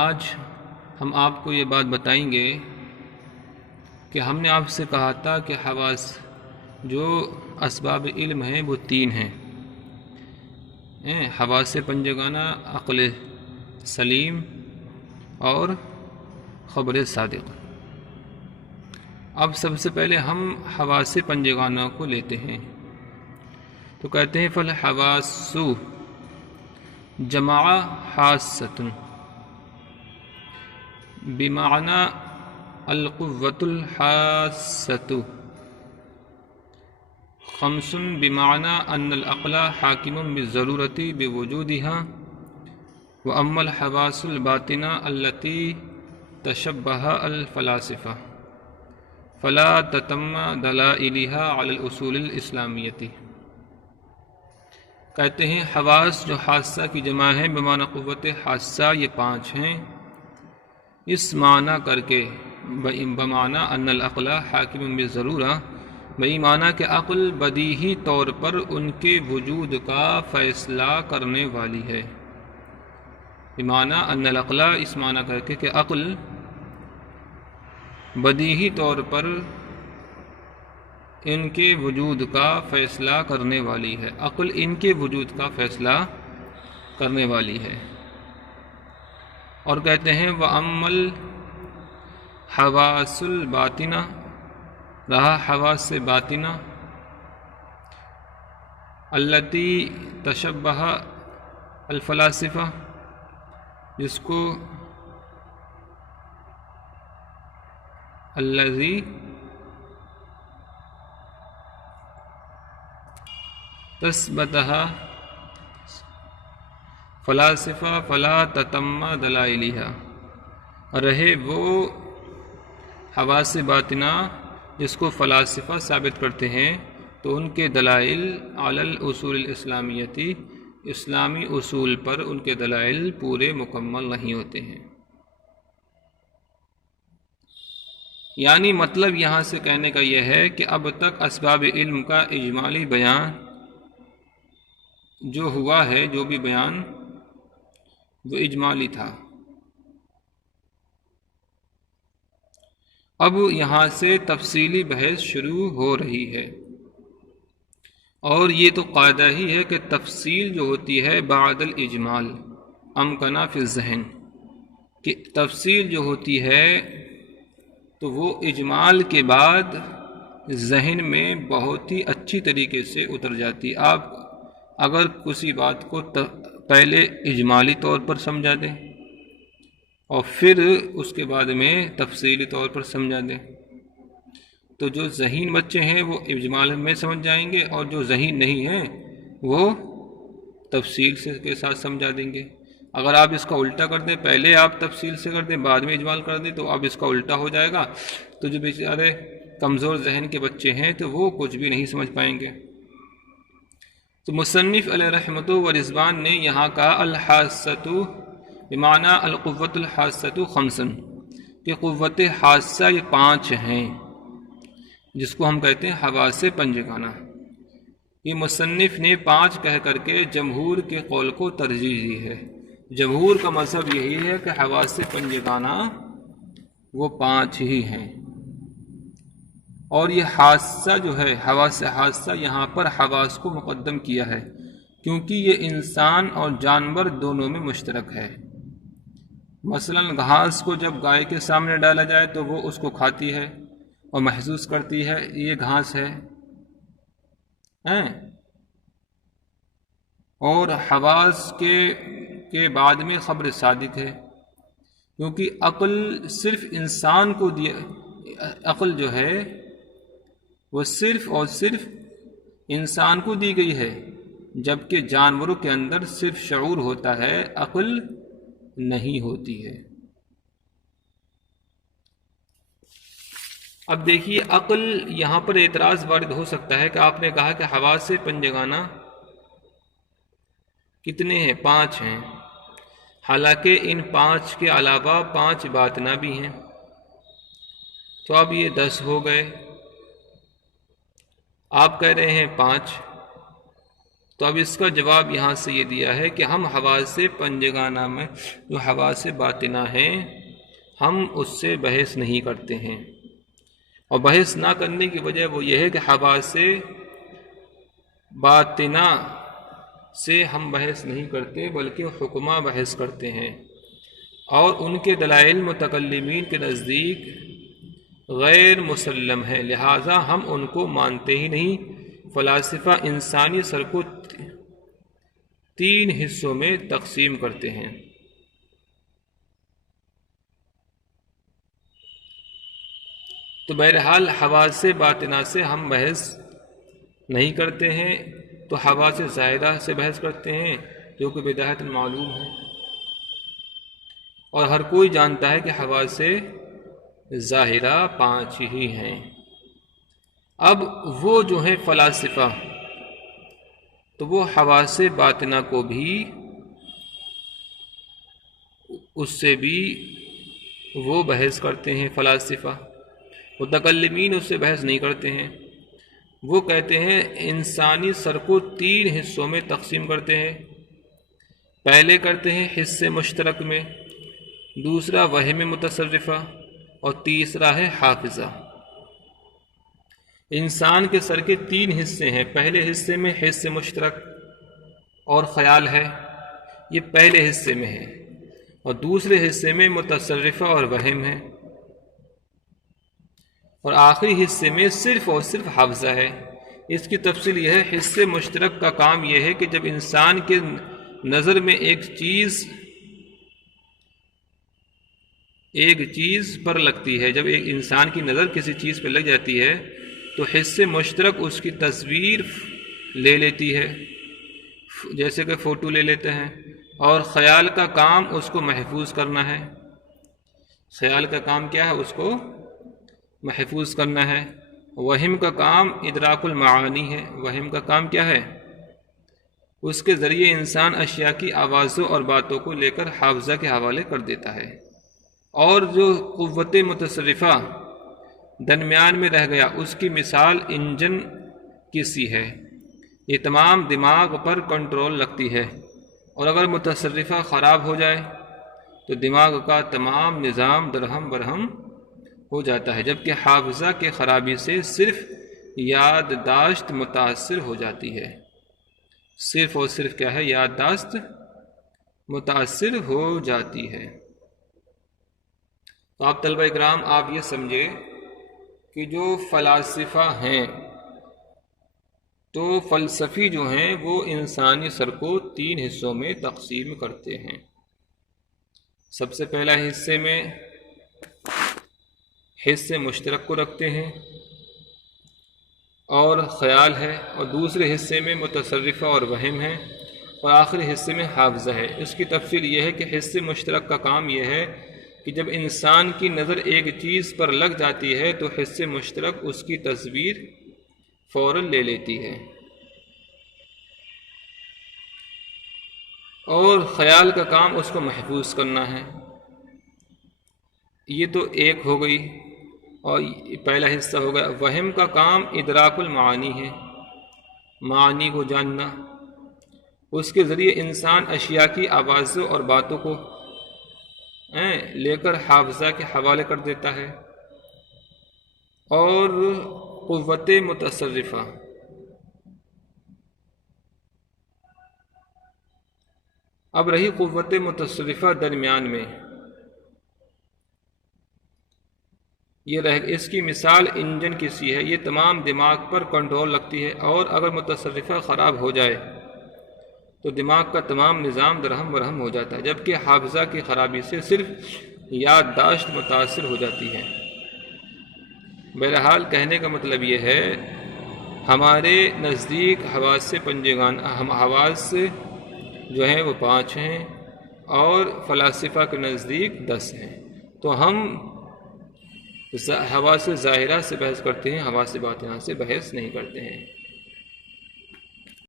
آج ہم آپ کو یہ بات بتائیں گے کہ ہم نے آپ سے کہا تھا کہ حواس جو اسباب علم ہیں وہ تین ہیں، حواس پنجگانہ، عقل سلیم اور خبر صادق۔ اب سب سے پہلے ہم حواس پنجگانہ کو لیتے ہیں تو کہتے ہیں فالحواس جمع حاست بمعنى القوة الحاسة، خمس بمعنى أن العقل حاكم بالضرورة بوجودها، وأما الحواس الباطنة التي تشبه الفلاسفة فلا تتم دلائلها على الأصول الإسلامية۔ کہتے ہیں حواس جو حاسہ کی جمع ہے بمعنی قوت حاسہ، یہ پانچ ہیں، اس معنی کر کے بمعنی ان العقل حاکم بالضرورہ، بئی معنی کہ عقل بدیہی طور پر ان کے وجود کا فیصلہ کرنے والی ہے۔ بمعنی ان العقل، اس معنی کر کے کہ عقل بدیہی طور پر ان کے وجود کا فیصلہ کرنے والی ہے، عقل ان کے وجود کا فیصلہ کرنے والی ہے۔ اور کہتے ہیں وَأَمَّا الْحَوَاسُ الْبَاطِنَةُ، رہا حواس باطنہ، الَّتِي تَشَبَّهَ الْفَلَاسِفَةُ، جس کو الَّذِي تثبتها فلاسفہ فلا تتم دلائلها، رہے وہ حواس باطنہ جس کو فلاسفہ ثابت کرتے ہیں تو ان کے دلائل علی الاصول الاسلامیتی، اسلامی اصول پر ان کے دلائل پورے مکمل نہیں ہوتے ہیں۔ یعنی مطلب یہاں سے کہنے کا یہ ہے کہ اب تک اسباب علم کا اجمالی بیان جو ہوا ہے، جو بھی بیان وہ اجمالی تھا۔ اب یہاں سے تفصیلی بحث شروع ہو رہی ہے، اور یہ تو قاعدہ ہی ہے کہ تفصیل جو ہوتی ہے بعد الاجمال امکنا فی الذہن، کہ تفصیل جو ہوتی ہے تو وہ اجمال کے بعد ذہن میں بہت ہی اچھی طریقے سے اتر جاتی۔ آپ اگر کسی بات کو پہلے اجمالی طور پر سمجھا دیں اور پھر اس کے بعد میں تفصیلی طور پر سمجھا دیں تو جو ذہین بچے ہیں وہ اجمال میں سمجھ جائیں گے، اور جو ذہین نہیں ہیں وہ تفصیل کے ساتھ سمجھا دیں گے۔ اگر آپ اس کا الٹا کر دیں، پہلے آپ تفصیل سے کر دیں بعد میں اجمال کر دیں، تو اب اس کا الٹا ہو جائے گا، تو جو بیچارے کمزور ذہن کے بچے ہیں تو وہ کچھ بھی نہیں سمجھ پائیں گے۔ تو مصنف علیہ رحمۃ و رضوان نے یہاں کہا الحاسۃ بمعنی القوۃ الحاسۃ خمسن، کہ قوت حاسہ یہ پانچ ہیں جس کو ہم کہتے ہیں حواس پنجگانہ۔ یہ مصنف نے پانچ کہہ کر کے جمہور کے قول کو ترجیح دی ہے۔ جمہور کا مذہب یہی ہے کہ حواس پنجگانہ وہ پانچ ہی ہیں، اور یہ حاسہ جو ہے حواس حاسہ، یہاں پر حواس کو مقدم کیا ہے کیونکہ یہ انسان اور جانور دونوں میں مشترک ہے۔ مثلا گھاس کو جب گائے کے سامنے ڈالا جائے تو وہ اس کو کھاتی ہے اور محسوس کرتی ہے یہ گھاس ہے، اور حواس کے بعد میں خبر صادق ہے، کیونکہ عقل صرف انسان کو دیا، عقل جو ہے وہ صرف اور صرف انسان کو دی گئی ہے، جبکہ جانوروں کے اندر صرف شعور ہوتا ہے، عقل نہیں ہوتی ہے۔ اب دیکھیے عقل، یہاں پر اعتراض وارد ہو سکتا ہے کہ آپ نے کہا کہ حواس پنجگانہ کتنے ہیں؟ پانچ ہیں، حالانکہ ان پانچ کے علاوہ پانچ باطنہ بھی ہیں، تو اب یہ 10 ہو گئے، آپ کہہ رہے ہیں 5، تو اب اس کا جواب یہاں سے یہ دیا ہے کہ ہم حواس پنجگانہ میں جو حواس باطنہ ہیں ہم اس سے بحث نہیں کرتے ہیں، اور بحث نہ کرنے کی وجہ وہ یہ ہے کہ حواس باطنہ سے ہم بحث نہیں کرتے بلکہ حکمہ بحث کرتے ہیں، اور ان کے دلائل متکلمین کے نزدیک غیر مسلم ہے، لہٰذا ہم ان کو مانتے ہی نہیں۔ فلاسفہ انسانی سر کو 3 حصوں میں تقسیم کرتے ہیں۔ تو بہرحال حواس باطنہ سے ہم بحث نہیں کرتے ہیں، تو حواس ظاہرہ سے بحث کرتے ہیں جو کہ بداہۃ معلوم ہے، اور ہر کوئی جانتا ہے کہ حواس ظاہرہ 5 ہی ہیں۔ اب وہ جو ہیں فلاسفہ، تو وہ حواس باطنہ کو بھی اس سے بھی وہ بحث کرتے ہیں فلاسفہ، متکلمین اس سے بحث نہیں کرتے ہیں۔ وہ کہتے ہیں انسانی سر کو 3 حصوں میں تقسیم کرتے ہیں، پہلے کرتے ہیں حصے مشترک میں، دوسرا وہم متصرفہ، اور تیسرا ہے حافظہ۔ انسان کے سر کے 3 حصے ہیں، پہلے حصے میں حصے مشترک اور خیال ہے، یہ پہلے حصے میں ہے، اور دوسرے حصے میں متصرفہ اور وہم ہے، اور آخری حصے میں صرف اور صرف حافظہ ہے۔ اس کی تفصیل یہ ہے، حصے مشترک کا کام یہ ہے کہ جب انسان کے نظر میں ایک چیز پر لگتی ہے، جب ایک انسان کی نظر کسی چیز پہ لگ جاتی ہے تو حصے مشترک اس کی تصویر لے لیتی ہے، جیسے کہ فوٹو لے لیتے ہیں، اور خیال کا کام اس کو محفوظ کرنا ہے۔ خیال کا کام کیا ہے؟ اس کو محفوظ کرنا ہے۔ وہم کا کام ادراک المعانی ہے۔ وہم کا کام کیا ہے؟ اس کے ذریعے انسان اشیاء کی آوازوں اور باتوں کو لے کر حافظہ کے حوالے کر دیتا ہے۔ اور جو قوت متصرفہ درمیان میں رہ گیا، اس کی مثال انجن کی سی ہے، یہ تمام دماغ پر کنٹرول رکھتی ہے، اور اگر متصرفہ خراب ہو جائے تو دماغ کا تمام نظام درہم برہم ہو جاتا ہے، جبکہ حافظہ کے خرابی سے صرف یادداشت متاثر ہو جاتی ہے۔ صرف اور صرف کیا ہے؟ یادداشت متاثر ہو جاتی ہے۔ تو آپ طلبہ اکرام، آپ یہ سمجھے کہ جو فلاسفہ ہیں، تو فلسفی جو ہیں وہ انسانی سر کو 3 حصوں میں تقسیم کرتے ہیں۔ سب سے پہلا حصے میں حصے مشترک کو رکھتے ہیں اور خیال ہے، اور دوسرے حصے میں متصرفہ اور وہم ہے، اور آخری حصے میں حافظہ ہے۔ اس کی تفصیل یہ ہے کہ حصے مشترک کا کام یہ ہے کہ جب انسان کی نظر ایک چیز پر لگ جاتی ہے تو حصے مشترک اس کی تصویر فوراً لے لیتی ہے، اور خیال کا کام اس کو محفوظ کرنا ہے۔ یہ تو ایک ہو گئی، اور پہلا حصہ ہو گیا۔ وہم کا کام ادراک المعانی ہے، معانی کو جاننا۔ اس کے ذریعے انسان اشیاء کی آوازوں اور باتوں کو لے کر حافظہ کے حوالے کر دیتا ہے۔ اور قوت متصرفہ، اب رہی قوت متصرفہ درمیان میں، یہ رہ اس کی مثال انجن کی سی ہے، یہ تمام دماغ پر کنٹرول رکھتی ہے، اور اگر متصرفہ خراب ہو جائے تو دماغ کا تمام نظام درہم برہم ہو جاتا ہے، جبکہ حافظہ کی خرابی سے صرف یادداشت متاثر ہو جاتی ہے۔ بہرحال کہنے کا مطلب یہ ہے، ہمارے نزدیک حواس حواس جو ہیں وہ 5 ہیں، اور فلاسفہ کے نزدیک 10 ہیں۔ تو ہم حواس ظاہرہ سے بحث کرتے ہیں، حواس باطنہ سے بحث نہیں کرتے ہیں۔